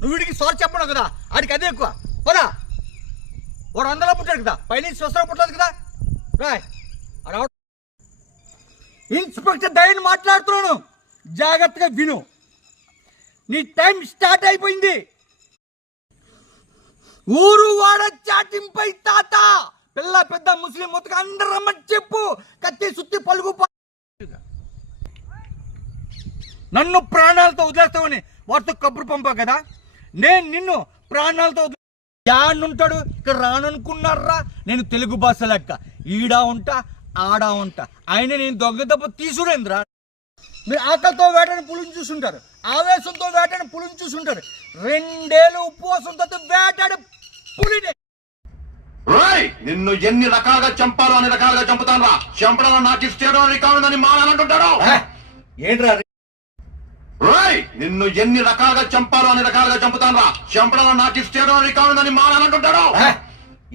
నువ్వు వీడికి సారీ చెప్పను కదా, ఆడికి అదే ఎక్కువ. పదా వాడు 100లో పుట్టాడు కదా, పైన స్వస్థలో పుట్టలేదు కదా. రాయ్ ఇన్స్పెక్టర్ దయని మాట్లాడుతున్నాను, జాగ్రత్తగా విను. నీ టైం స్టార్ట్ అయిపోయింది. ఊరు వాడ చాటింపై తాత, పిల్ల పెద్ద ముస్లిం మొత్తగా అందరు రమ్మని చెప్పు. కత్తి సుత్తి పలుగు నన్ను ప్రాణాలతో వదిలేస్తావని వాడితో కబురు పంపా కదా. నేను నిన్ను ప్రాణాలతో ఉంటాడు ఇక్కడ రాననుకున్నారా. నేను తెలుగు భాష లెక్క ఈడా ఉంటా ఆడా ఉంటా. ఆయన నేను దొంగ తప్ప తీసుకురేంద్రా. మీరు ఆకలితో వేటని పులిని చూసుంటారు, ఆవేశంతో వేటని పులిని చూసుంటారు. 2 ఏళ్ళు ఉపవాసంతో వేటాడి పులిని. నిన్ను ఎన్ని రకాలుగా చంపాలో అన్ని రకాలుగా చంపుతాను రా. చంపడంలో నాకు ఇష్టం కావాలని మానంటుంటాడు. ఏంట్రా నిన్ను ఎన్ని రకాలుగా చంపాలో అన్ని రకాలుగా చంపుతాను రా. చంపడంలో నాకు ఇష్టం కావాలని మానంటుంటాడు.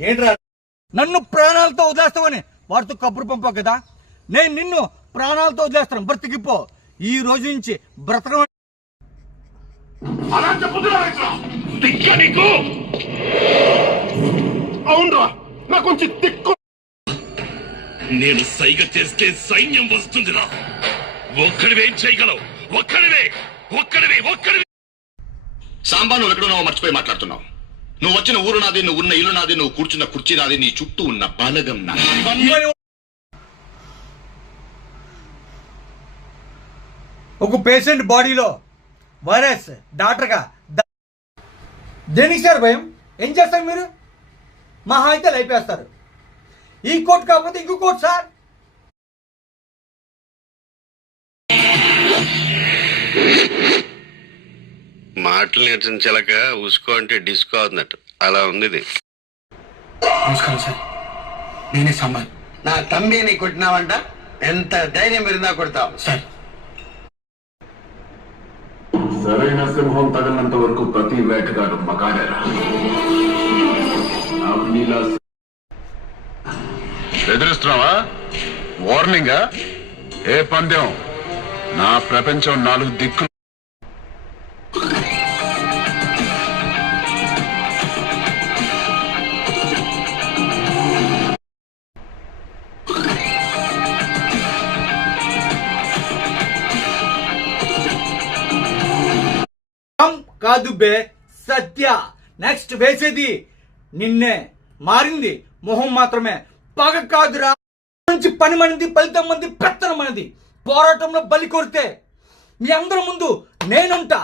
ఏంట్రా నన్ను ప్రాణాలతో వదిలేస్తావని వాడితో కబురు పంపా కదా. నేను నిన్ను ప్రాణాలతో వదిలేస్తాను, బ్రతికిపో. ఈ రోజు నుంచి బ్రతకం. అలా చెప్పుతున్నా నీకు. అవునరా నాకు కొంచెం తిక్కు. నేను సైగ చేస్తే సైన్యం వస్తుందిరా. ఒక్కడివేం చేయగలవు? ఒక్కడివే. సాంబా నువ్వు ఎక్కడున్నావు మర్చిపోయి మాట్లాడుతున్నావు. నువ్వు వచ్చిన ఊరు నాది, నువ్వు ఉన్న ఇల్లు నాది, నువ్వు కూర్చున్న కుర్చీ నాది, నీ చుట్టూ ఉన్న బలగం నాది. ఒక పేషెంట్ బాడీలో వైరస్ డాక్టర్గా దేనికి సార్ భయం? ఏం చేస్తారు మీరు? మహా అయితే లేపేస్తారు. ఈ కోర్టు కాకపోతే ఇంకో కోర్టు సార్. మాటలు నేర్చించలక ఉసుకో అంటే డిస్కో అవుతున్నట్టు అలా ఉంది ఇది. నమస్కారం సార్, నేనే సాంబార్. నా తంబిని కొట్టినావంట, ఎంత ధైర్యం పెరిగినా కొడతావు సార్. సరైన సింహం తగినంత వరకు ప్రతి వేటగాడు మగాడేరా. బెదిరిస్తున్నావా? వార్నింగా? ఏ పందెం? నా ప్రపంచం 4 దిక్కులు. కాదు బే సత్య, నెక్స్ట్ వేసేది నిన్నే. మారింది మొహం మాత్రమే, పగ కాదురా. నుంచి పని మనది, ఫలితం మంది, పెత్తనం మనది. పోరాటంలో బలి కొడితే మీ అందరి ముందు నేనుంటా.